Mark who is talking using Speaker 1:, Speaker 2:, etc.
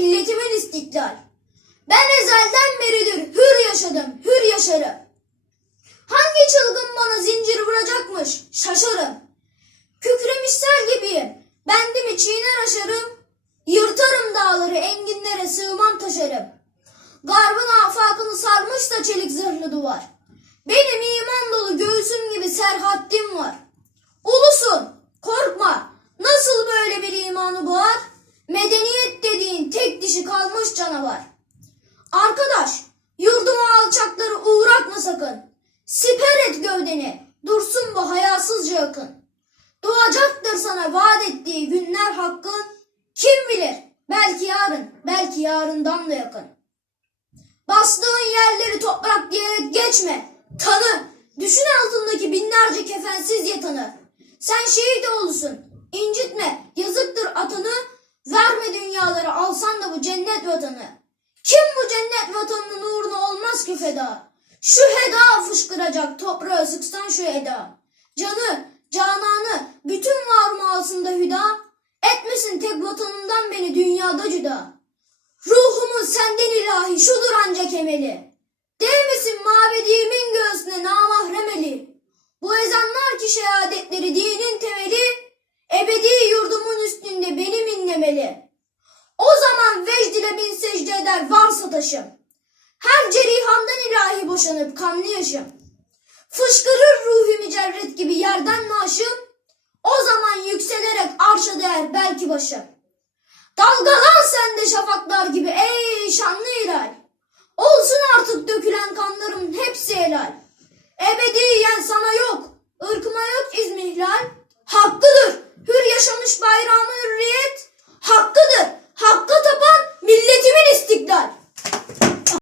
Speaker 1: Milletimin istiklal. Ben ezelden beridir hür yaşadım, hür yaşarım. Hangi çılgın bana zincir vuracakmış şaşarım. Kükremiş sel gibiyim, bendimi çiğner aşarım. Yırtarım dağları, enginlere sığmam taşarım. Garbın afakını sarmış da çelik zırhlı duvar. Benim iman dolu göğsüm gibi serhattim var. Ulusun, dişi kalmış canavar. Arkadaş, yurduma alçakları uğratma sakın. Siper et gövdeni, dursun bu hayasızca yakın. Doğacaktır sana vaat ettiği günler hakkın. Kim bilir, belki yarın, belki yarından da yakın. Bastığın yerleri toprak diyerek geçme. Tanı, düşün altındaki binlerce kefensiz yatanı. Sen şehit oğlusun, incitme, yazıktır atanı. Verme bu cennet vatanı. Kim bu cennet vatanının uğruna olmaz ki feda? Şu heda fışkıracak toprağı sıksan şu heda. Canı, cananı, bütün varımı alsın da hüda. Etmesin tek vatanından beni dünyada cüda. Ruhumun senden ilahi şudur ancak emeli. Değmesin mabedimin göğsüne namahremeli. Bu ezanlar ki şehadetleri dinin temeli, ebedi yurdumun üstünde benim inlemeli. O zaman vecd ile bin secde eder varsa taşım. Her cerihamdan ilahi boşanıp kanlı yaşım. Fışkırır ruhi mücerret gibi yerden naşım. O zaman yükselerek arşa değer belki başım. Dalgalan sen de şafaklar gibi ey şanlı hilal. Olsun artık dökülen kanların hepsi helal. Ebediyen sana yok,